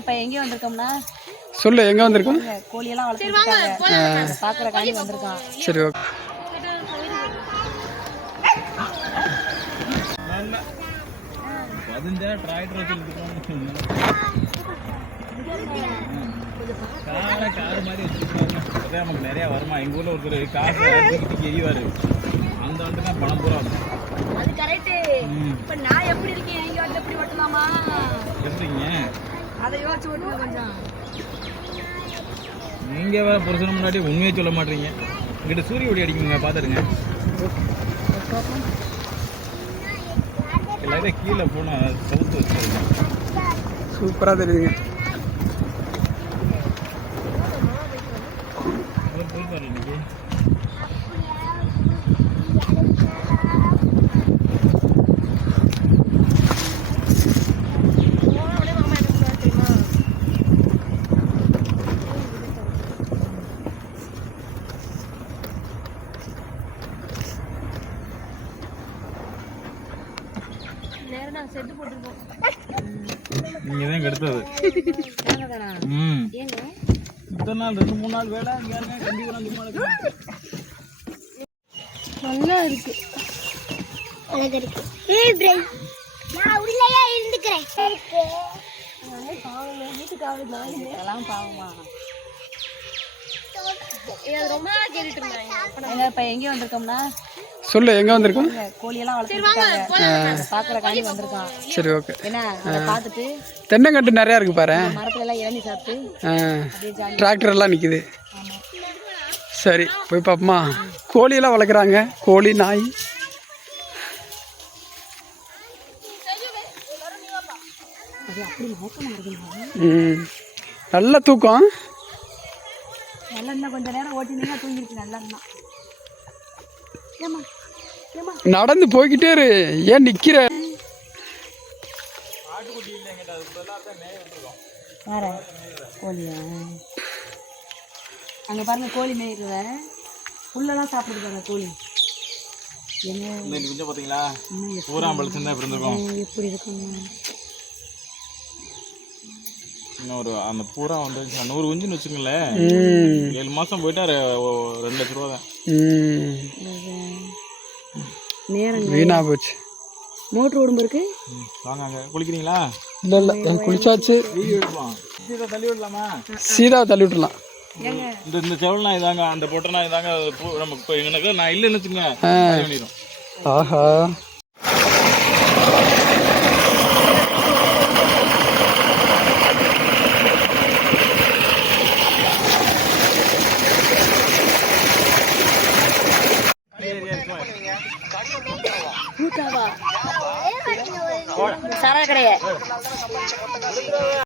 இப்போ எங்கே வந்திருக்கோம்னா சொல்லு, எங்கே வந்திருக்கோம்? கோழியெல்லாம் வளர்த்துருக்காங்க, பார்க்குற காண்டி வந்திருக்கோம். சரி, ஓகே. நமக்கு நிறைய வருமா? எங்க ஊர்ல ஒருத்தர் காசு எரிவாரு, அந்த வந்து தான் பணம் பூரா அது கரெக்ட். இப்ப நான் எப்படி இருக்கேன், நீங்க வந்து எப்படி ஓட்டலாமா? எப்படிங்க அதை யோசிச்சு ஓட்டுங்க கொஞ்சம். நீங்க வேற புருஷன் முன்னாடி உண்மையை சொல்ல மாட்டீங்க. இங்கிட்ட சூரிய ஒளி அடிக்குங்க, பாத்துருங்க. எல்லாரும் கீழே போனா சவுத்து வச்சு சூப்பரா தெரியுதுங்க. போய் இன்னைக்கு நீங்க தான் கெடுத்தது. இத்தனை நாள் 2-3 நாள் வேலை நல்லா இருக்கு. அழகா இருக்கு. ஏய் பிரேக், நான் உள்ளேயே இருந்துக்கிறேன். இதெல்லாம் பாவமா? ரொம்ப நாள் கேட்டுட்டு இருந்தாங்க. இப்போ எங்கே வந்திருக்கோம்னா சொல்லு, எங்கே வந்திருக்கோம்? கோழியெல்லாம் வளர்த்துருக்காங்க, பார்க்குற காண்டி வந்திருக்கோம். சரி, ஓகே. என்ன அதை பார்த்துட்டு தென்னங்கட்டு நிறையா இருக்கு பாரு. மரத்துல எல்லாம் இளநீ சாப்பிட்டு டிராக்டர் எல்லாம் நிற்குது. சரி, போய் பார்ப்போமா? கோழியெல்லாம் வளர்க்குறாங்க, கோழி, நாய். நல்ல தூக்கம். நல்லா கொஞ்ச நேரம் ஓட்டினீங்க, தூங்கிருக்கு. நல்லா நடந்து போய்கிட்டே இரு, ஏன் நிக்கிற? கோழியா அங்கே பாருங்க, கோழி மேய்க்கிறத புல்லெல்லாம் சாப்பிடுது பாருங்க கோழி. என்ன பார்த்தீங்களா? பூரா பழிச்சுருந்தா இப்படி இருந்திருக்கும். எப்படி இருக்கும்? இன்னொரு அந்த பூரா வந்து 100 குஞ்சுன்னு வச்சுங்களேன். 7 மாதம் போயிட்டா 2 லட்ச ரூபா தான். நேரம் வீணா போச்சு. மோட்ரு உடம்பு இருக்கு. வாங்க, அங்கே குளிக்கிறீங்களா? இல்லை இல்லை, குளிச்சாச்சு. சீதா தள்ளி விடலாமா? சீதா தள்ளி விட்டுலாம். இந்த செவல்னா இதாங்க, அந்த பொட்டனா இதாங்க. நமக்கு இப்போ எங்களுக்கு நான் இல்லைன்னு வச்சுங்க. ஆஹா, சாரா கடையே